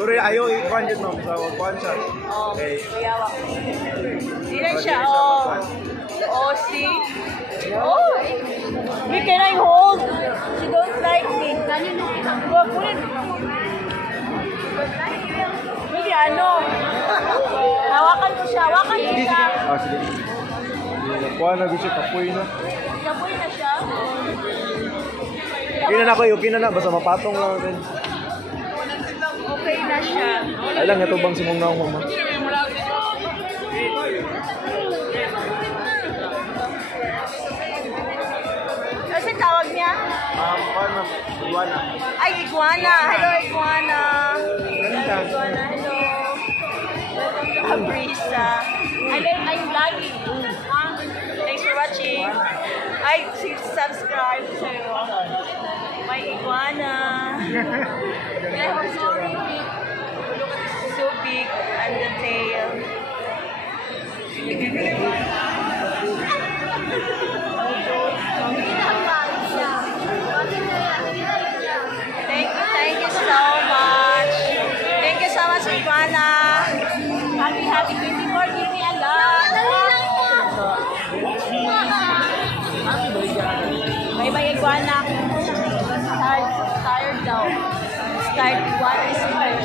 Sorry, ayaw i-kwan dyan, ma'am. Sa wag-kwan siya. Okay. Mayawak. Hindi siya, oh. Oh, see? Oh! We can I hold? She don't like me. Maybe ano? Hawakan ko siya. Hawakan ko siya. Ah, sige. Kuha na, gusto kapoy na. Kapoy na siya. Okay na kayo, okay na. Basta mapatong lang natin. Okay na siya. Alam nga ito bang si mong naong mama? Kasi tawag niya? Paano? Iguana. Ay, iguana. Hello, iguana. Ganda. Iguana, hello. Welcome to Abrisa. I'm vlogging. Thanks for watching. I subscribe to my iguana. So big and the tail. Thank you so much. Thank you so much, iguana. Happy 24. Give me a lot. Bye-bye, iguana. Tired daw. Tired iguana is tired.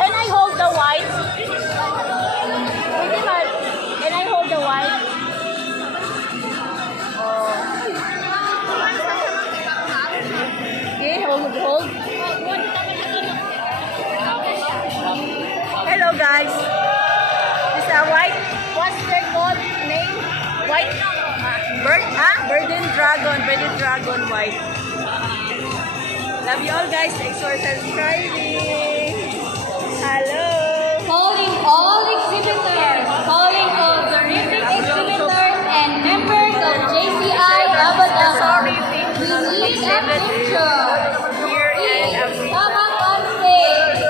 Can I hold the white? Can I hold the white? Okay, hold. Hello guys. This is a white. What's their called name? White bird? Verdant dragon white. Love you all guys. Thanks for subscribing. Hello. Calling all exhibitors, calling all terrific exhibitors and members of JCI Abadaba. We need a picture. Here in Please come up on stage.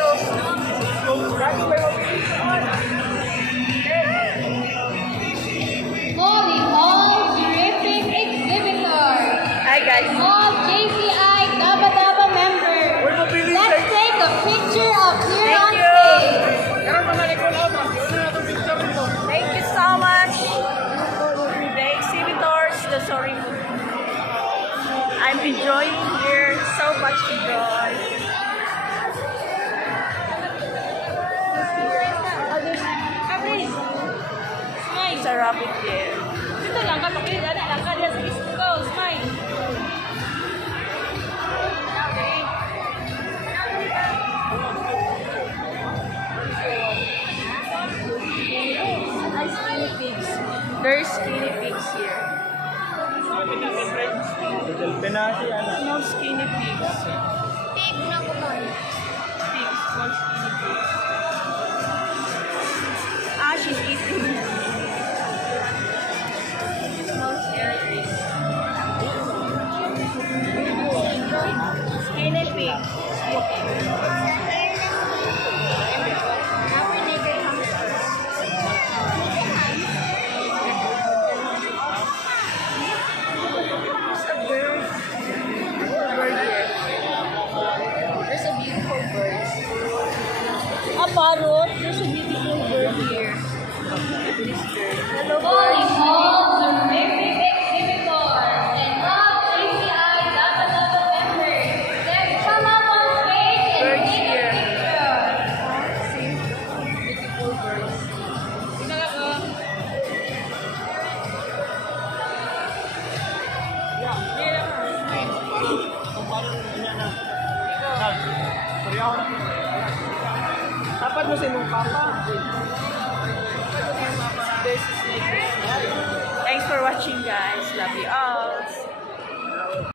Calling all terrific exhibitors. Hi guys. All JCI Abadaba members. Let's take a picture of here on stage. Thank you so much. The exhibitors, sorry. I'm enjoying here. So much enjoy. It's a rabbit there. Dito lang ka, pakilala lang ka diyan sa East Coast, smile. Nice skinny pigs. There's skinny pigs here. No skinny pigs. Pigs, small skinny pigs. She's eating. Small skinny pigs. Skinny pigs. Parrot. There's a beautiful bird here. Hello, Calling all terrific exhibitors and all JCI Abadaba members. Let's come up on stage and Birds take a here. picture. See? Beautiful birds. Dapat mo sa imong papa. Thanks for watching guys. Love you all.